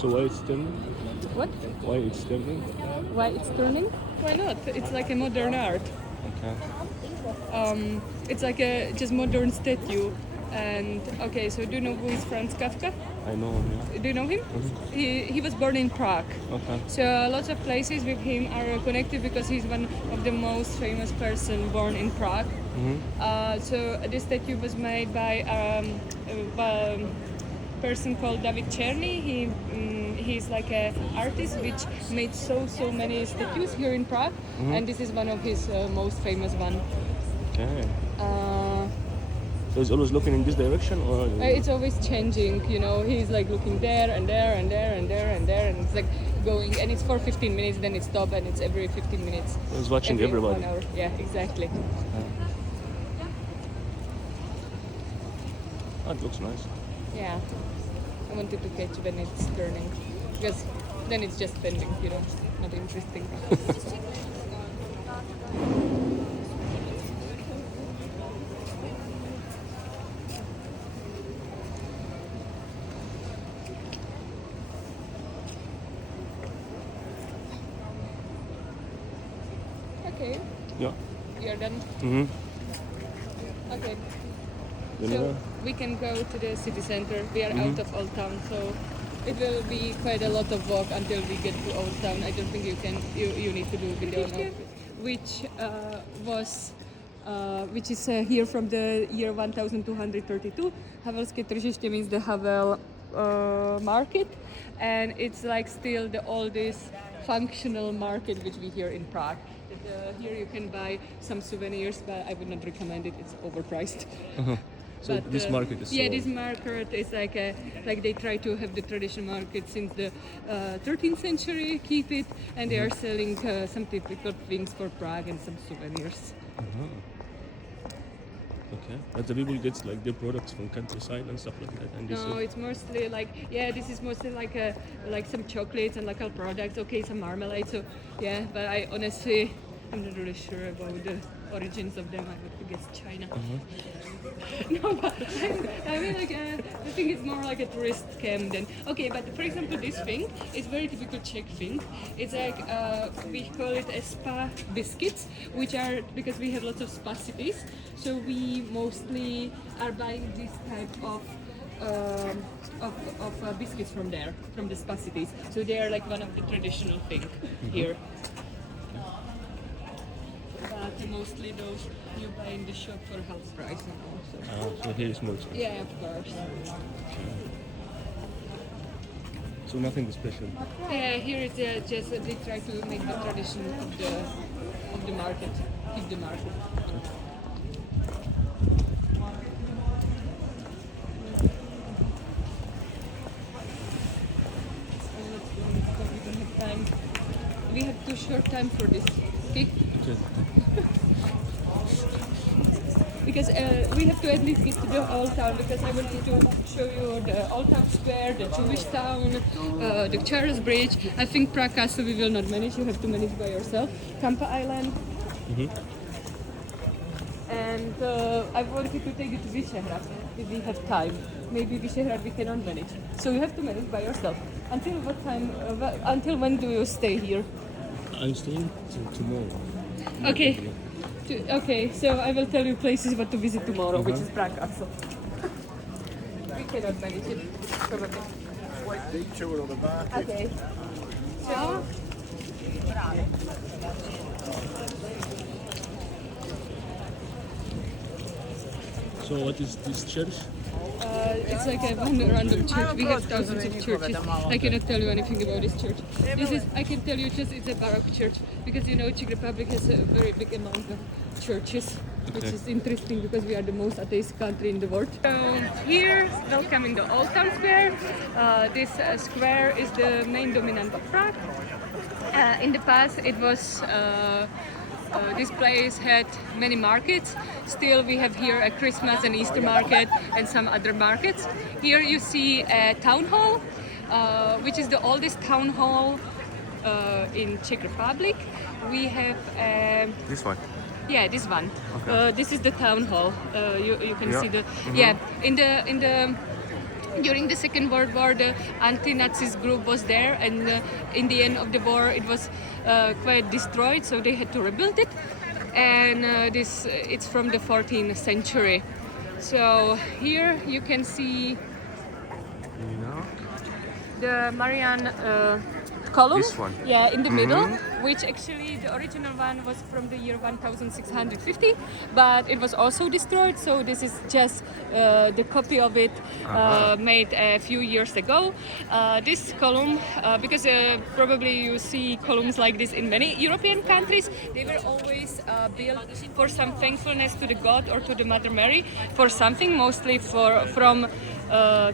So why it's turning? What? Why it's turning? Why it's turning? Why not? It's like a modern art. Okay. It's like a just modern statue. And okay, so do you know who is Franz Kafka? I know, yeah. Do you know him? Mm-hmm. He was born in Prague. Okay. So lots of places with him are connected because he's one of the most famous person born in Prague. Mm-hmm. So this statue was made by a person called David Czerny. He's like an artist which made so many statues here in Prague, and this is one of his most famous one. Okay. So he's always looking in this direction, or It's always changing, you know. He's like looking there and there and there and there and there, and it's like going, and it's for 15 minutes, then it stops, and it's every 15 minutes. he's watching every everybody? 1 hour. Yeah, exactly. That looks nice. Yeah, I wanted to catch when it's turning, because then it's just bending, you know, not interesting. Okay, Yeah. you're done. Mm-hmm. Okay. You So know? we can go to the city center. We are out of Old Town, so it will be quite a lot of walk until we get to Old Town. I don't think you need to do a video now. Which is here from the year 1232. Havelské tržiště means the Havel market, and it's like still the oldest functional market which we hear in Prague. Here you can buy some souvenirs, but I would not recommend it. It's overpriced. So But, this market is this market is like they try to have the traditional market since the 13th century, keep it, and they are selling some typical things for Prague and some souvenirs. Okay. But the people get like their products from countryside and stuff like that, and they No, sell. it's mostly this is mostly like some chocolates and local products. Okay, some marmalade. So yeah, but I'm not really sure about the origins of them. I would guess China. No, but I mean, I think it's more like a tourist scam than. Okay, but for example, this thing is very typical Czech thing. It's like we call it a spa biscuits, which are because we have lots of spa cities, so we mostly are buying this type of biscuits from there, from the spa cities. So they are like one of the traditional thing here. But mostly those you buy in the shop for half price and also. So here is more expensive. Yeah, of course. So nothing special. Yeah, here it's just they try to make the tradition of the market, keep the market. We have too short time for this, okay? Because we have to at least get to the Old Town, because I wanted to show you the Old Town Square, the Jewish Town, the Charles Bridge. I think Prague Castle we will not manage, you have to manage by yourself. Kampa Island. And I wanted to take you to Vyšehrad if we have time. Maybe Vyšehrad we cannot manage. So you have to manage by yourself. Until what time, until when do you stay here? I'm staying till tomorrow. Okay. Okay, so I will tell you places what to visit tomorrow, which is Prague Castle. We cannot manage it, probably. Okay. Ciao. So what is this church? It's like a one random church. We have thousands of churches. I cannot tell you anything about this church. I can tell you just it's a Baroque church, because you know Czech Republic has a very big amount of churches, which is interesting because we are the most atheist country in the world. So here, welcome in the Old Town Square. This square is the main dominant of Prague. In the past, it was. This place had many markets. Still, we have here a Christmas and Easter market and some other markets. Here you see a town hall, which is the oldest town hall in Czech Republic. We have This one. yeah, this one. Okay. This is the town hall. You can Yeah. see the Mm-hmm. yeah in the During the Second World War, the anti-Nazis group was there, and in the end of the war, it was quite destroyed, so they had to rebuild it. And it's from the 14th century. So here you can see the Marian column. This one. Yeah, in the middle, which actually the original one was from the year 1650, but it was also destroyed. So this is just the copy of it made a few years ago. This column, because probably you see columns like this in many European countries, they were always built for some thankfulness to the God or to the Mother Mary, for something, mostly from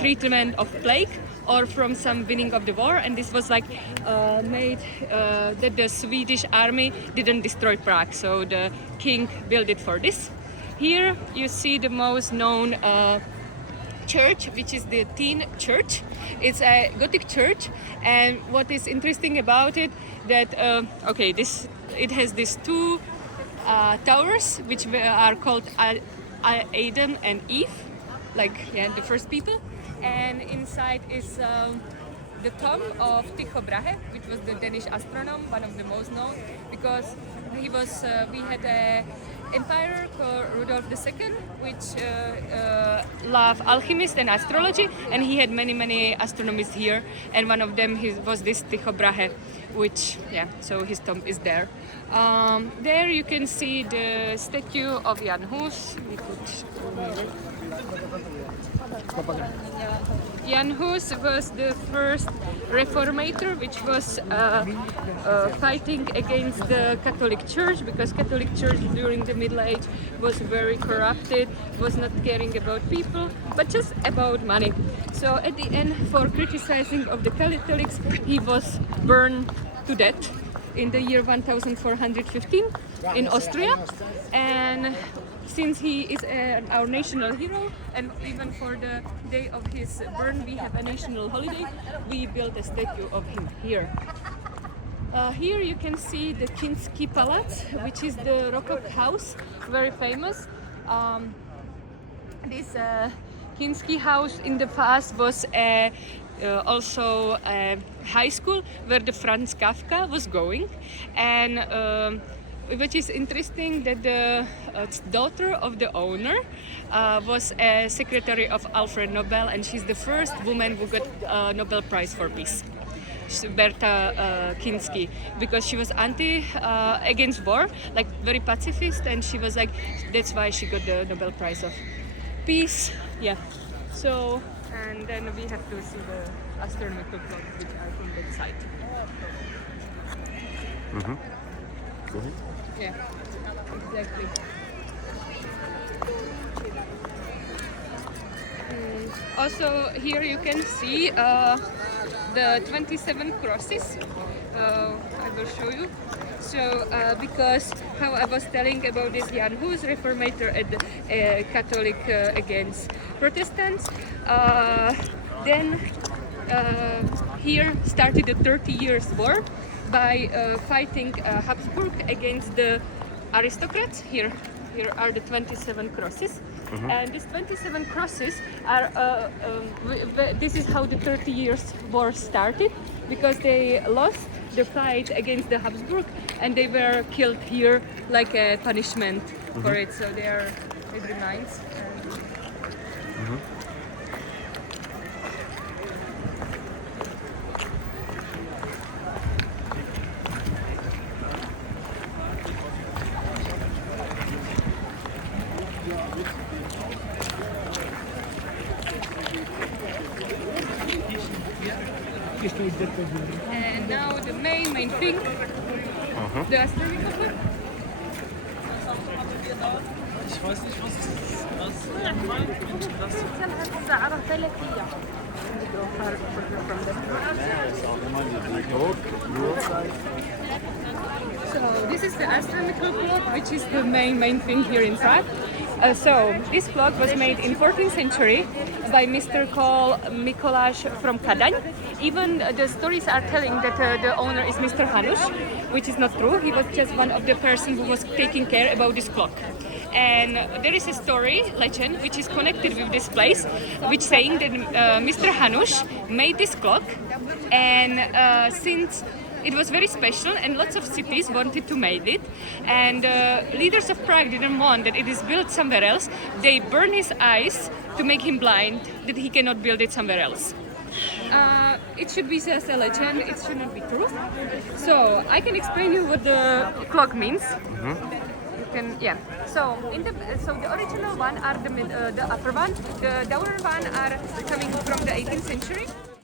treatment of plague or from some winning of the war, and this was like made that the Swedish army didn't destroy Prague, so the king built it for this. Here you see the most known church, which is the Teen Church. It's a Gothic church, and what is interesting about it that it has these two towers, which are called Adam and Eve, the first people. And inside is the tomb of Tycho Brahe, which was the Danish astronomer, one of the most known, because he was. We had an emperor called Rudolf II, which loved alchemists and astrology, and he had many astronomers here, and one of them was this Tycho Brahe, so his tomb is there. There you can see the statue of Jan Hus. Jan Hus was the first reformator, which was fighting against the Catholic Church, because Catholic Church during the Middle Age was very corrupted, was not caring about people, but just about money. So at the end, for criticizing of the Catholics, he was burned to death in the year 1415 in Austria, and since he is our national hero, and even for the day of his burn we have a national holiday, we built a statue of him here. Here you can see the Kinsky Palace, which is the Rococo house, very famous. This Kinsky house in the past was also a high school where the Franz Kafka was going, and which is interesting that the daughter of the owner was a secretary of Alfred Nobel, and she's the first woman who got a Nobel Prize for Peace. Berta Kinsky, because she was against war, like very pacifist, and she was like, that's why she got the Nobel Prize of Peace. Yeah. So, and then we have to see the astronomical clocks, which are from that side. Go ahead. Yeah, exactly. Also, here you can see the 27 crosses. I will show you. So, because how I was telling about this Jan Hus, reformator and Catholic against Protestants, then here started the 30 Years' War by fighting Habsburg against the aristocrats. Here are the 27 crosses. And these 27 crosses are, this is how the 30 Years' War started, because they lost the fight against the Habsburg and they were killed here like a punishment for it. So it reminds. And now the main thing, the astronomical clock. So this is the astronomical clock, which is the main thing here in Prague. So this clock was made in 14th century by Mr. called Mikoláš from Kadaň. Even the stories are telling that the owner is Mr. Hanuš, which is not true. He was just one of the person who was taking care about this clock. And there is a story, legend, which is connected with this place, which saying that Mr. Hanush made this clock, and since it was very special and lots of cities wanted to make it, and leaders of Prague didn't want that it is built somewhere else. They burned his eyes to make him blind, that he cannot build it somewhere else. It should be just a legend, it should not be true. So I can explain you what the clock means. You can, yeah. So the original one are the upper one, the downer one are coming from the 18th century.